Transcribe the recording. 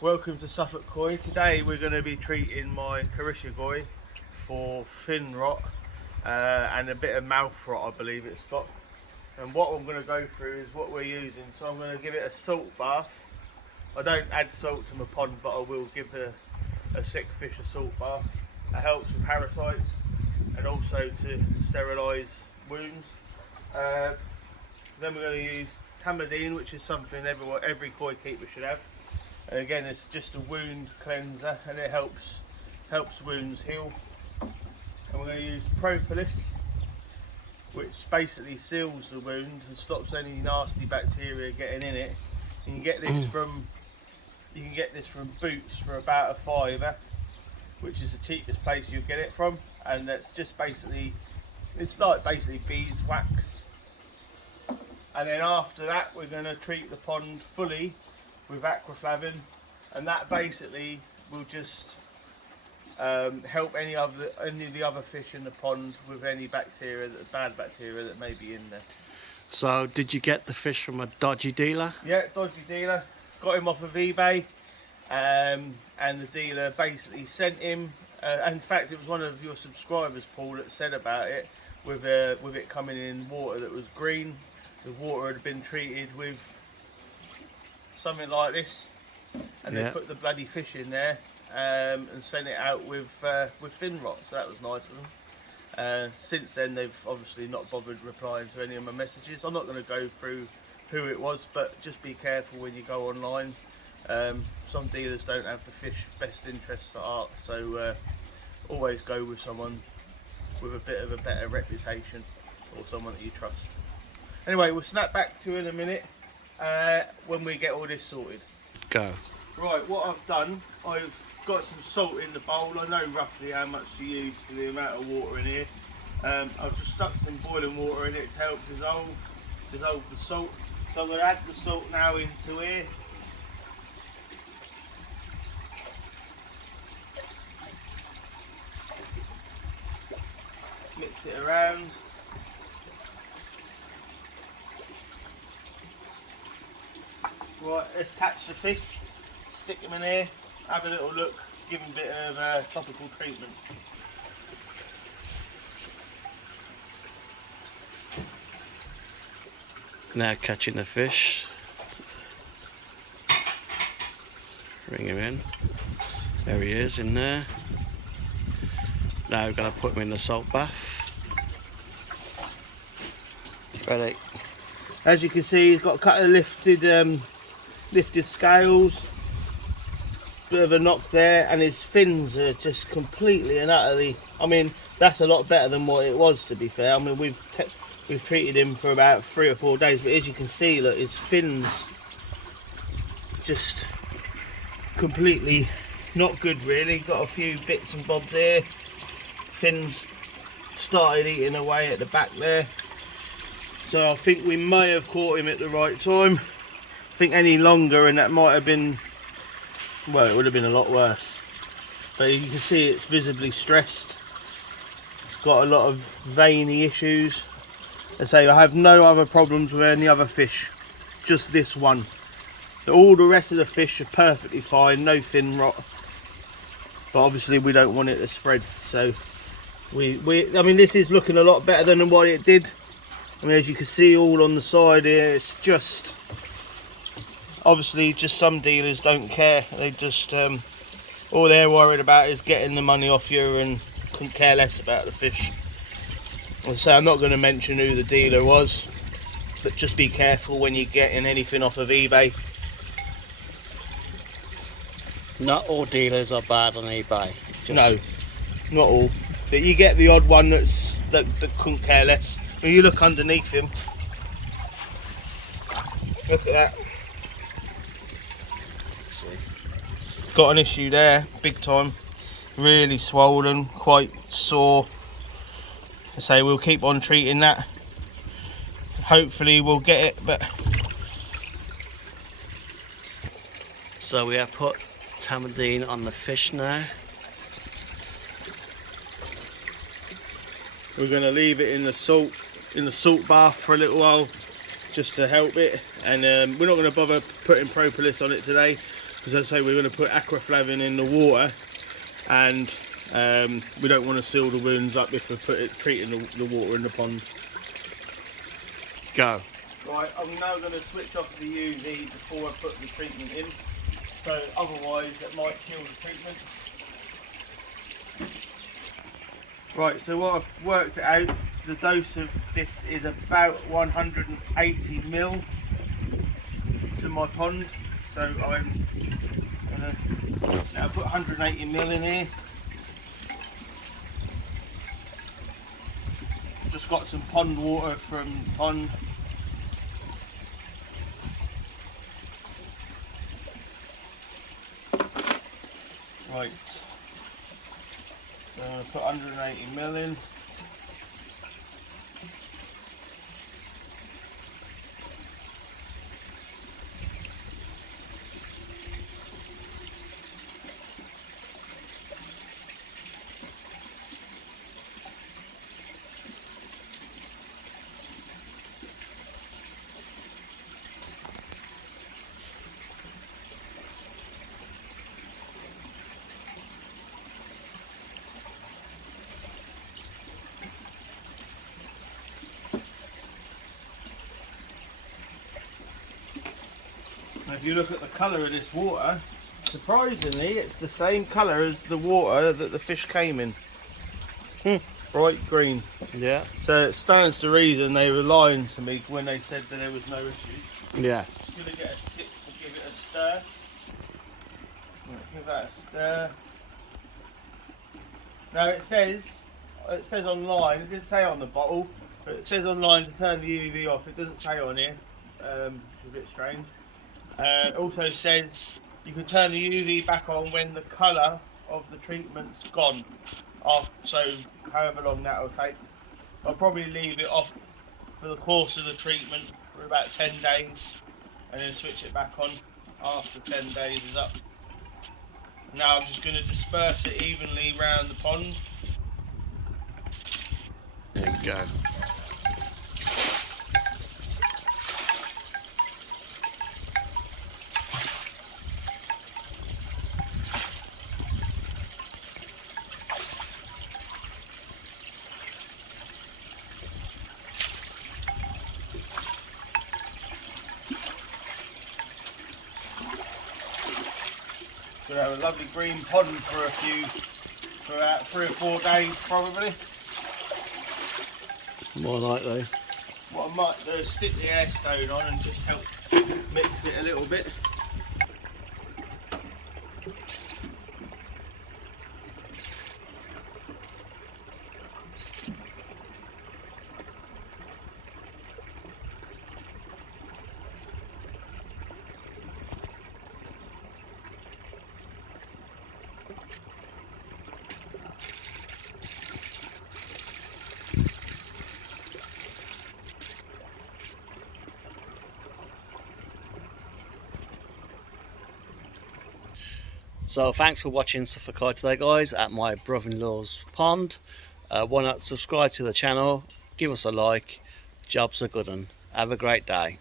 Welcome to Suffolk Koi. Today we're going to be treating my Carisha Koi for fin rot and a bit of mouth rot, I believe it's got. And what I'm going to go through is what we're using. So I'm going to give it a salt bath. I don't add salt to my pond, but I will give a sick fish a salt bath. It helps with parasites and also to sterilise wounds. Then we're going to use tamidine, which is something every koi keeper should have. And again, it's just a wound cleanser and it helps wounds heal. And we're going to use propolis, which basically seals the wound and stops any nasty bacteria getting in it. You can get this from Boots for about £5, which is the cheapest place you get it from. And that's just basically, it's like basically beeswax. And then after that, we're going to treat the pond fully with acriflavin, and that basically will just help any of the other fish in the pond with any bacteria, bad bacteria that may be in there. So, did you get the fish from a dodgy dealer? Yeah, dodgy dealer. Got him off of eBay, and the dealer basically sent him. In fact, it was one of your subscribers, Paul, that said about it with it coming in water that was green. The water had been treated with something like this, and they put the bloody fish in there and sent it out with fin rot. So that was nice of them. Since then, they've obviously not bothered replying to any of my messages. I'm not going to go through who it was, but just be careful when you go online. Some dealers don't have the fish best interests at heart, so always go with someone with a bit of a better reputation or someone that you trust. Anyway, we'll snap back to you in a minute when we get all this sorted. Go. Right, what I've done, I've got some salt in the bowl. I know roughly how much to use for the amount of water in here. I've just stuck some boiling water in it to help dissolve the salt. So I'm going to add the salt now into here. Mix it around. Right, let's catch the fish, stick them in here, have a little look, give them a bit of topical treatment. Now catching the fish. Bring him in. There he is in there. Now we're going to put him in the salt bath. Ready. As you can see, he's got a couple of lifted scales, bit of a knock there, and his fins are just completely and utterly, I mean, that's a lot better than what it was, to be fair. I mean, we've treated him for about 3 or 4 days, but as you can see, look, his fins just completely not good, really. Got a few bits and bobs here. Fins started eating away at the back there, so I think we may have caught him at the right time. I think any longer and that might have been, well, it would have been a lot worse. But you can see it's visibly stressed. It's got a lot of veiny issues. I say I have no other problems with any other fish, just this one. All the rest of the fish are perfectly fine, no fin rot. But obviously we don't want it to spread, so I mean, this is looking a lot better than what it did. I mean, as you can see all on the side here, it's just, obviously just some dealers don't care. They just, all they're worried about is getting the money off you and couldn't care less about the fish. So I'm not going to mention who the dealer was, but just be careful when you're getting anything off of eBay. Not all dealers are bad on eBay. No, not all. But you get the odd one that couldn't care less. When you look underneath him, look at that. Got an issue there, big time. Really swollen, quite sore. I say we'll keep on treating that. Hopefully we'll get it, but. So we have put tamidine on the fish now. We're going to leave it in the salt bath for a little while, just to help it. And we're not going to bother putting propolis on it today, As I say, we're going to put acriflavin in the water, and we don't want to seal the wounds up if we're treating the water in the pond. Go. Right, I'm now going to switch off the UV before I put the treatment in, so otherwise it might kill the treatment. Right, so what I've worked it out, the dose of this is about 180 ml to my pond, so I'm going to now put 180 ml in here. Just got some pond water from the pond. Right, so I'm going to put 180 ml in. Now if you look at the colour of this water, surprisingly it's the same colour as the water that the fish came in. Bright green. Yeah. So it stands to reason they were lying to me when they said that there was no issue. Yeah. Just going to get a stick to give it a stir. Right, give that a stir. Now it says online, it didn't say on the bottle, but it says online to turn the UV off. It doesn't say on here, which is a bit strange. It also says you can turn the UV back on when the colour of the treatment's gone. So however long that will take. I'll probably leave it off for the course of the treatment for about 10 days and then switch it back on after 10 days is up. Now I'm just going to disperse it evenly around the pond. There you go. We'll have a lovely green pond for about 3 or 4 days probably. More likely. What I might do is stick the air stone on and just help mix it a little bit. So thanks for watching Suffolk Eye today, guys, at my brother-in-law's pond. Why not subscribe to the channel, give us a like. Job's a good one. Have a great day.